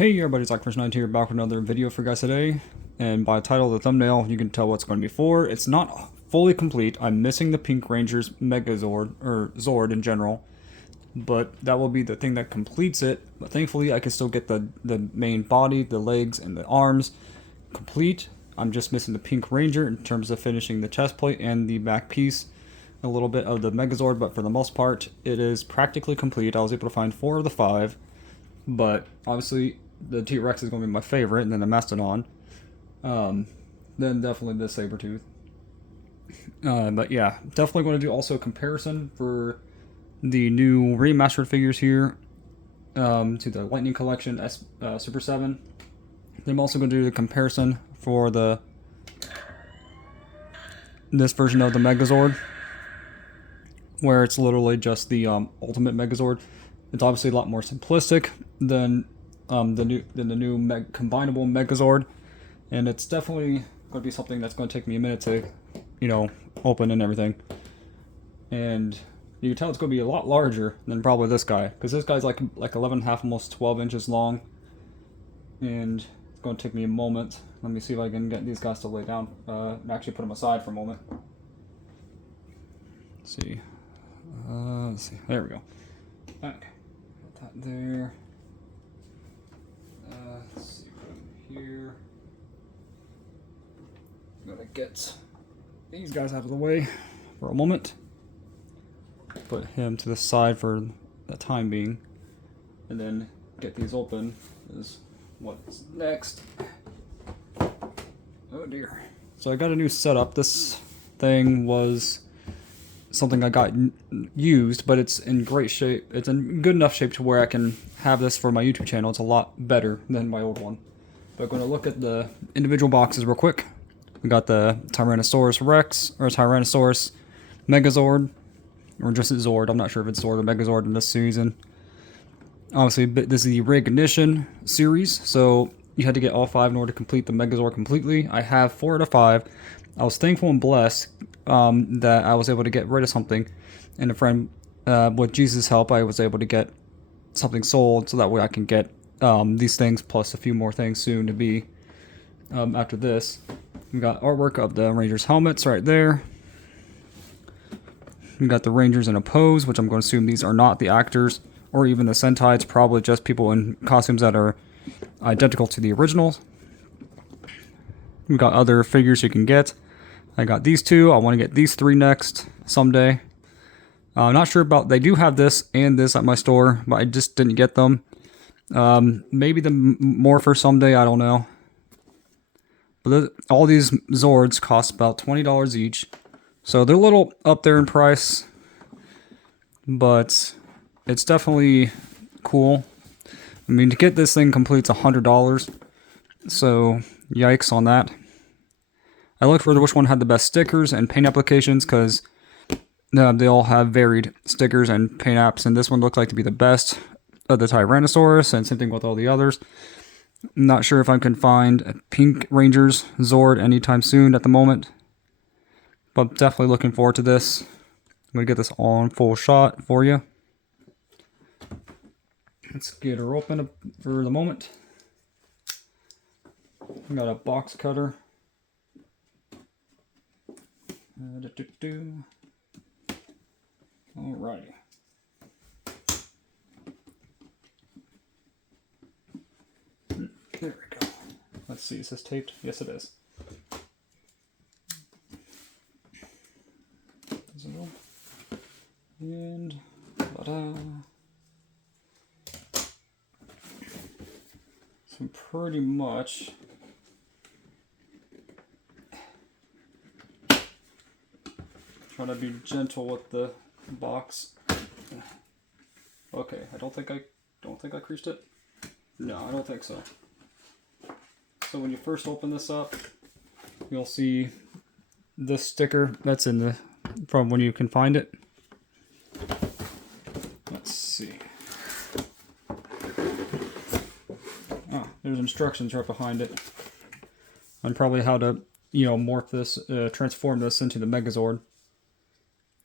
Hey everybody, it's First9 here, back with another video for you guys today. And by the title of the thumbnail, you can tell what's going to be for. It's not fully complete. I'm missing the Pink Ranger's megazord, or Zord in general. But that will be the thing that completes it. But thankfully, I can still get the main body, the legs, and the arms complete. I'm just missing the Pink Ranger in terms of finishing the chest plate and the back piece. A little bit of the megazord, but for the most part, it is practically complete. I was able to find 4 of the 5. But obviously, the T-Rex is going to be my favorite, and then the Mastodon. Then definitely the Sabertooth. But yeah, definitely going to do also a comparison for the new remastered figures here to the Lightning Collection Super 7. Then I'm also going to do the comparison for this version of the Megazord, where it's literally just the Ultimate Megazord. It's obviously a lot more simplistic than the new combinable Megazord, and it's definitely going to be something that's going to take me a minute to, open and everything. And you can tell it's going to be a lot larger than probably this guy, because this guy's like 11.5, almost 12 inches long, and it's going to take me a moment. Let me see if I can get these guys to lay down, and actually put them aside for a moment. Let's see. There we go. Okay, put that there. Let's see, put him here. I'm gonna get these guys out of the way for a moment. Put him to the side for the time being, and then get these open is what's next. Oh dear. So I got a new setup. This thing was something I got used, but it's in great shape. It's in good enough shape to where I can have this for my YouTube channel. It's a lot better than my old one. But I'm going to look at the individual boxes real quick. We got the Tyrannosaurus Rex, or Tyrannosaurus Megazord, or just Zord. I'm not sure if it's Zord or Megazord in this season. Obviously, this is the Re-Ignition series, so you had to get all 5 in order to complete the Megazord completely. I have 4 out of 5. I was thankful and blessed that I was able to get rid of something, and a friend, with Jesus' help, I was able to get something sold, so that way I can get these things plus a few more things soon to be after this. We got artwork of the Rangers helmets right there. We got the Rangers in a pose, which I'm going to assume these are not the actors or even the Sentai. It's probably just people in costumes that are identical to the originals. We got other figures you can get. I got these 2. I want to get these 3 next someday. I'm not sure about, they do have this and this at my store, but I just didn't get them. Maybe the Morpher someday, I don't know. But all these Zords cost about $20 each. So they're a little up there in price, but it's definitely cool. I mean, to get this thing complete, it's $100. So yikes on that. I looked for which one had the best stickers and paint applications, because they all have varied stickers and paint apps, and this one looked like to be the best of the Tyrannosaurus, and same thing with all the others. I'm not sure if I can find a Pink Ranger's Zord anytime soon at the moment, but definitely looking forward to this. I'm going to get this all in full shot for you. Let's get her open for the moment. I got a box cutter. Alrighty. There we go. Let's see, is this taped? Yes, it is. And ta-da. So pretty much trying to be gentle with the box. Okay, I don't think I creased it. No, I don't think so. So when you first open this up, you'll see this sticker that's in the from when you can find it. Let's see. Oh, there's instructions right behind it on probably how to, morph this, transform this into the Megazord.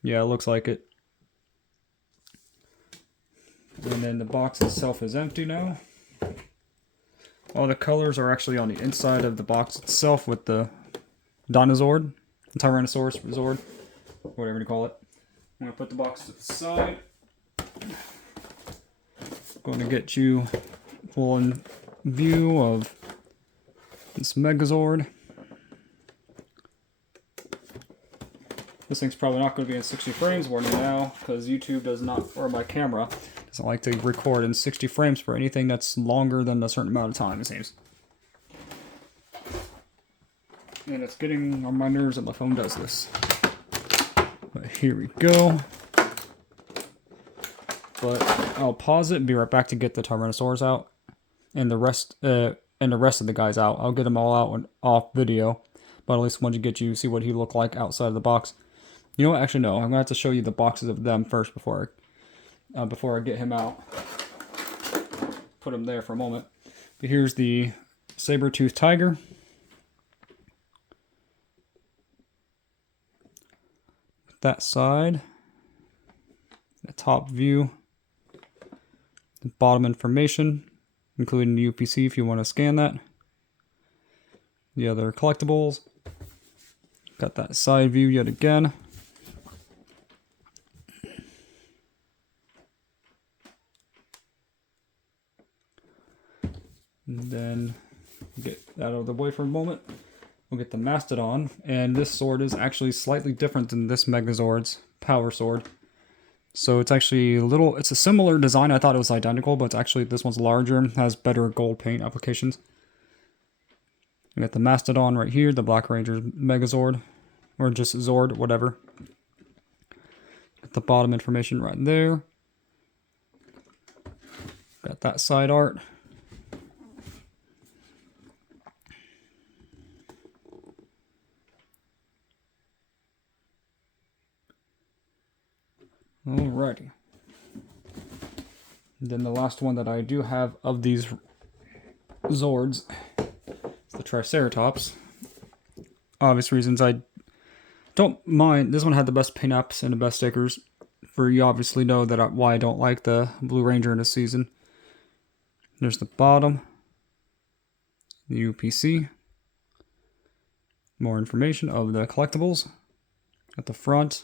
Yeah, it looks like it. And then the box itself is empty now. All the colors are actually on the inside of the box itself with the Dinozord, Tyrannosaurus Zord, whatever you call it. I'm going to put the box to the side. Going to get you full in view of this megazord. This thing's probably not going to be in 60 frames warning now, because YouTube does not, or my camera, doesn't like to record in 60 frames for anything that's longer than a certain amount of time, it seems. And it's getting on my nerves that my phone does this. But here we go. But I'll pause it and be right back to get the Tyrannosaurus out. And the rest of the guys out. I'll get them all out off video. But at least once you get you see what he looked like outside of the box. You know what? Actually, no. I'm gonna have to show you the boxes of them first before I get him out. Put him there for a moment. But here's the saber-toothed tiger. That side. The top view. The bottom information, including the UPC if you want to scan that. The other collectibles. Got that side view yet again. And then get that out of the way for a moment. We'll get the Mastodon, and this sword is actually slightly different than this Megazord's power sword. So it's actually it's a similar design. I thought it was identical, but it's actually, this one's larger, has better gold paint applications. We got the Mastodon right here, the Black Ranger Megazord, or just Zord, whatever. Got the bottom information right there. Got that side art. Alrighty. And then the last one that I do have of these Zords is the Triceratops. Obvious reasons I don't mind. This one had the best paint apps and the best stickers. For you obviously know that why I don't like the Blue Ranger in this season. There's the bottom. The UPC. More information of the collectibles. At the front.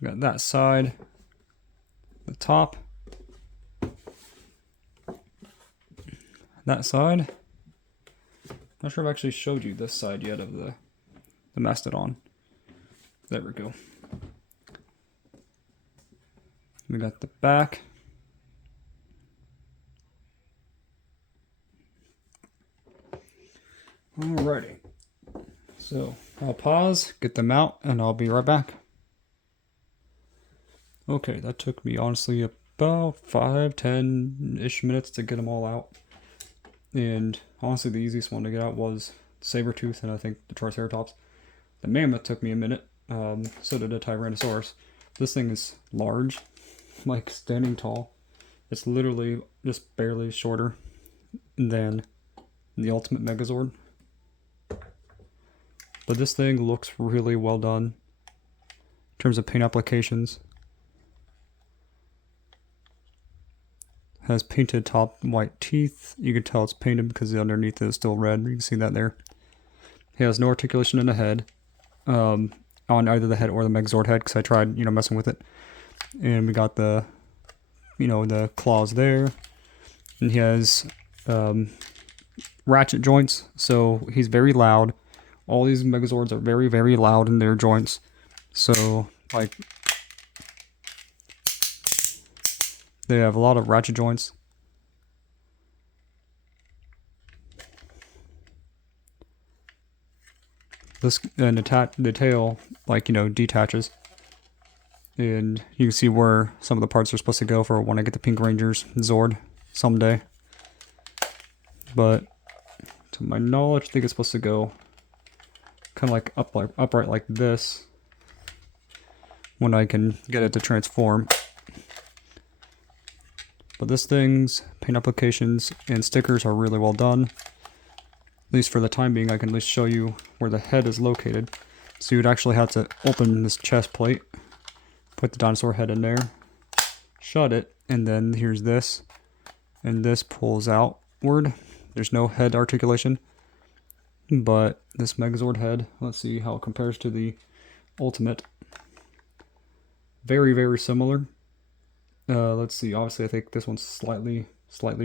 You got that side, the top, that side. Not sure if I actually showed you this side yet of the Mastodon. There we go. We got the back. Alrighty. So I'll pause, get them out, and I'll be right back. Okay, that took me honestly about 5-10-ish minutes to get them all out. And honestly, the easiest one to get out was Sabertooth and I think the Triceratops. The Mammoth took me a minute, so did the Tyrannosaurus. This thing is large, like standing tall. It's literally just barely shorter than the Ultimate Megazord. But this thing looks really well done in terms of paint applications. Has painted top white teeth. You can tell it's painted because the underneath is still red. You can see that there. He has no articulation in the head, on either the head or the Megazord head, because I tried, messing with it. And we got the, the claws there. And he has ratchet joints, so he's very loud. All these Megazords are very, very loud in their joints. So, like, they have a lot of ratchet joints. This and the tail, like, detaches. And you can see where some of the parts are supposed to go for when I get the Pink Ranger's Zord someday. But to my knowledge, I think it's supposed to go kind of like upright like this when I can get it to transform. But this thing's paint applications and stickers are really well done. At least for the time being, I can at least show you where the head is located. So you'd actually have to open this chest plate, put the dinosaur head in there, shut it, and then here's this. And this pulls outward There's no head articulation. But this Megazord head, let's see how it compares to the Ultimate. Very, very similar. Let's see, obviously I think this one's slightly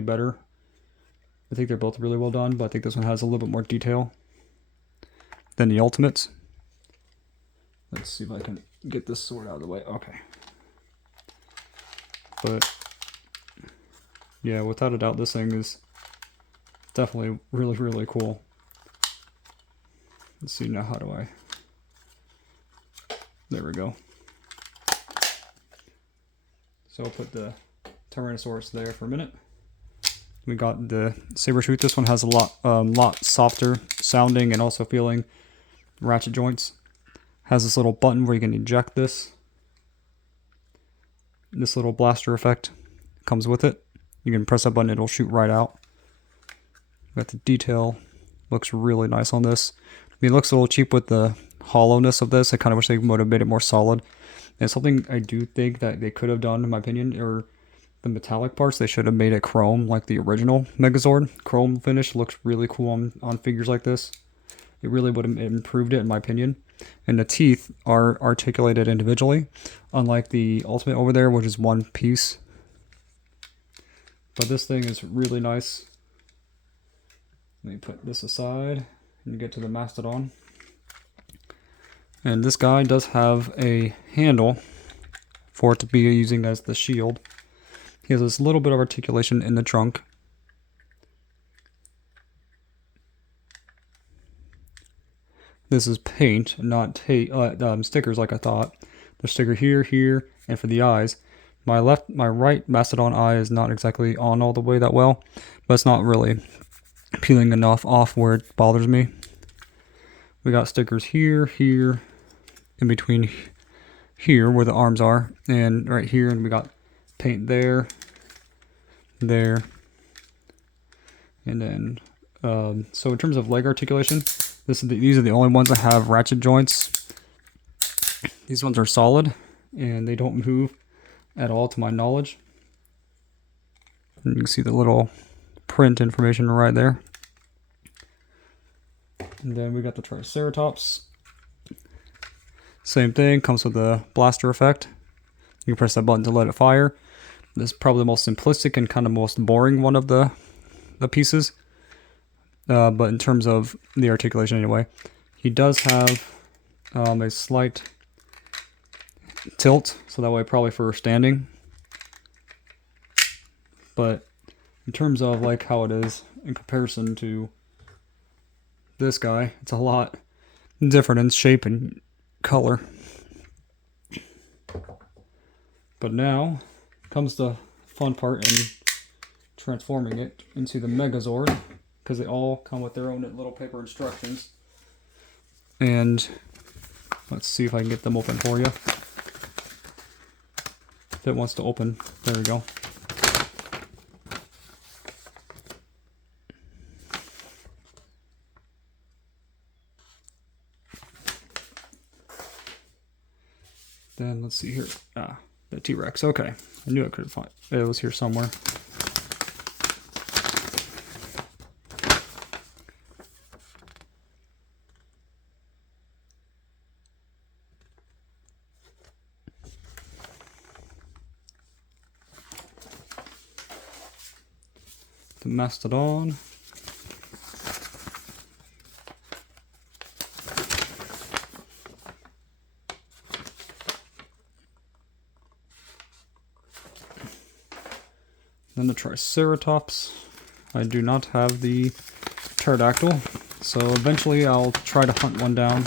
better. I think they're both really well done, but I think this one has a little bit more detail than the Ultimates. Let's see if I can get this sword out of the way. Okay. But yeah, without a doubt, this thing is definitely really, really cool. Let's see now, how do I... There we go. So I'll put the Tyrannosaurus there for a minute. We got the Sabertooth. This one has a lot softer sounding and also feeling ratchet joints. Has this little button where you can eject this. This little blaster effect comes with it. You can press that button, it'll shoot right out. Got the detail. Looks really nice on this. I mean, it looks a little cheap with the hollowness of this. I kind of wish they would have made it more solid. And something I do think that they could have done, in my opinion, or the metallic parts, they should have made it chrome like the original Megazord. Chrome finish looks really cool on figures like this. It really would have improved it, in my opinion. And the teeth are articulated individually, unlike the Ultimate over there, which is one piece. But this thing is really nice. Let me put this aside and get to the Mastodon. And this guy does have a handle for it to be using as the shield. He has this little bit of articulation in the trunk. This is paint, not stickers like I thought. There's a sticker here, here, and for the eyes. My right Mastodon eye is not exactly on all the way that well, but it's not really peeling enough off where it bothers me. We got stickers here, here, in between here where the arms are, and right here, and we got paint there, there, and then so in terms of leg articulation, these are the only ones that have ratchet joints. These ones are solid and they don't move at all to my knowledge. And you can see the little print information right there. And then we got the Triceratops. Same thing, comes with the blaster effect. You can press that button to let it fire. This is probably the most simplistic and kind of most boring one of the pieces. But in terms of the articulation anyway, he does have a slight tilt, so that way probably for standing. But in terms of like how it is in comparison to this guy, it's a lot different in shape and color. But now comes the fun part in transforming it into the Megazord, because they all come with their own little paper instructions. And let's see if I can get them open for you. If it wants to open, there we go. Then let's see here. The T-Rex. Okay, I knew I could find it. It was here somewhere. The Mastodon. Then the Triceratops. I do not have the pterodactyl, so eventually I'll try to hunt one down.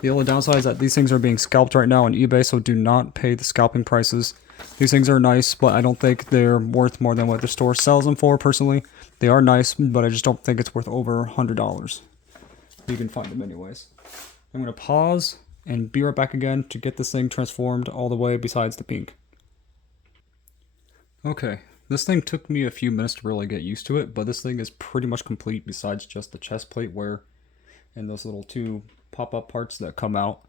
The only downside is that these things are being scalped right now on eBay, so do not pay the scalping prices. These things are nice, but I don't think they're worth more than what the store sells them for, personally. They are nice, but I just don't think it's worth over $100. You can find them anyways. I'm going to pause and be right back again to get this thing transformed all the way besides the pink. Okay, this thing took me a few minutes to really get used to it, but this thing is pretty much complete besides just the chest plate and those little two pop-up parts that come out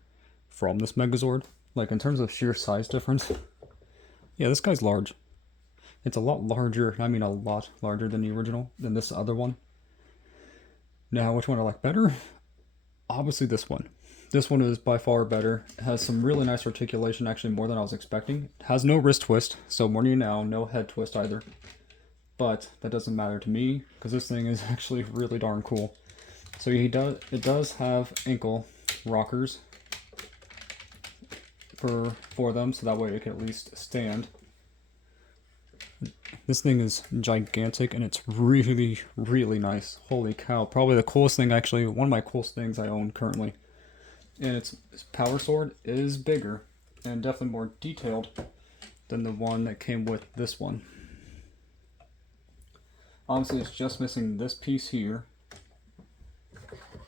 from this Megazord. Like in terms of sheer size difference, yeah, this guy's large. It's a lot larger, I mean a lot larger than the original, than this other one. Now, which one I like better? Obviously this one. This one is by far better. It has some really nice articulation, actually more than I was expecting. It has no wrist twist, so warning you now, no head twist either. But that doesn't matter to me, because this thing is actually really darn cool. So it does have ankle rockers for them, so that way it can at least stand. This thing is gigantic, and it's really, really nice. Holy cow. Probably the coolest thing, actually, one of my coolest things I own currently. And its power sword is bigger, and definitely more detailed than the one that came with this one. Honestly, it's just missing this piece here,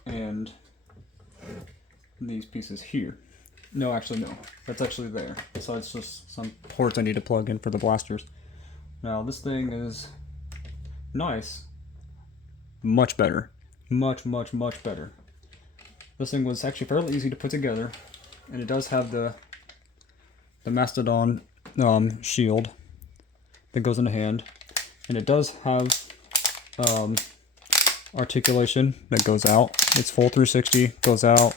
and these pieces here. No, actually, no. That's actually there. So it's just some ports I need to plug in for the blasters. Now, this thing is nice. Much better. Much, much, much better. This thing was actually fairly easy to put together. And it does have the Mastodon shield that goes in the hand. And it does have articulation that goes out. It's full 360, goes out.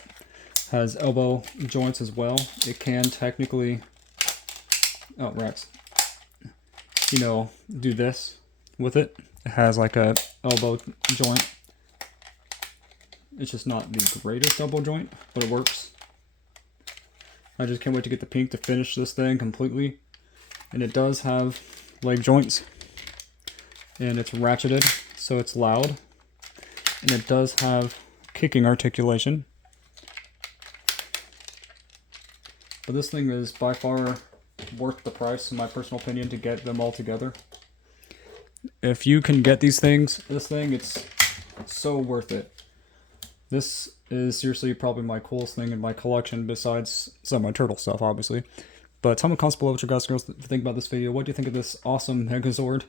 Has elbow joints as well. It can technically, oh rats, you know, do this with it. It has like a elbow joint. It's just not the greatest elbow joint, but it works. I just can't wait to get the pink to finish this thing completely. And it does have leg joints, and it's ratcheted, so it's loud. And it does have kicking articulation. But this thing is by far worth the price, in my personal opinion, to get them all together. If you can get these things, this thing, it's so worth it. This is seriously probably my coolest thing in my collection, besides some of my turtle stuff, obviously. But tell me in the comments below what you guys and girls think about this video. What do you think of this awesome Megazord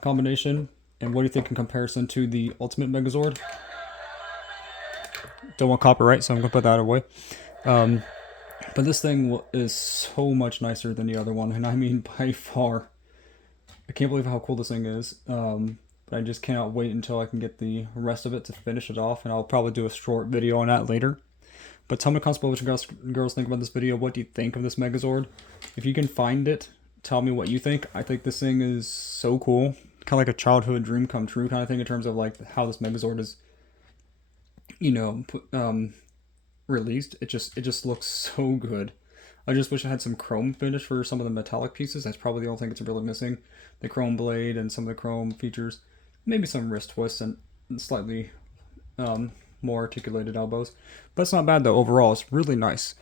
combination? And what do you think in comparison to the Ultimate Megazord? Don't want copyright, so I'm going to put that away. But this thing is so much nicer than the other one, and I mean by far. I can't believe how cool this thing is. But I just cannot wait until I can get the rest of it to finish it off, and I'll probably do a short video on that later. But tell me in the comments below what you guys and girls think about this video. What do you think of this Megazord? If you can find it, tell me what you think. I think this thing is so cool. Kind of like a childhood dream come true kind of thing in terms of like how this Megazord is, you know, released. It just looks so good. I just wish I had some chrome finish for some of the metallic pieces. That's probably the only thing it's really missing. The chrome blade and some of the chrome features. Maybe some wrist twists and slightly more articulated elbows. But it's not bad though overall. It's really nice.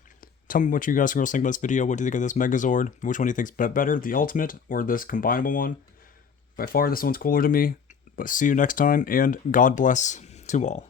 Tell me what you guys and girls think about this video. What do you think of this Megazord? Which one do you think is better, the Ultimate or this combinable one? By far this one's cooler to me. But see you next time, and God bless to all.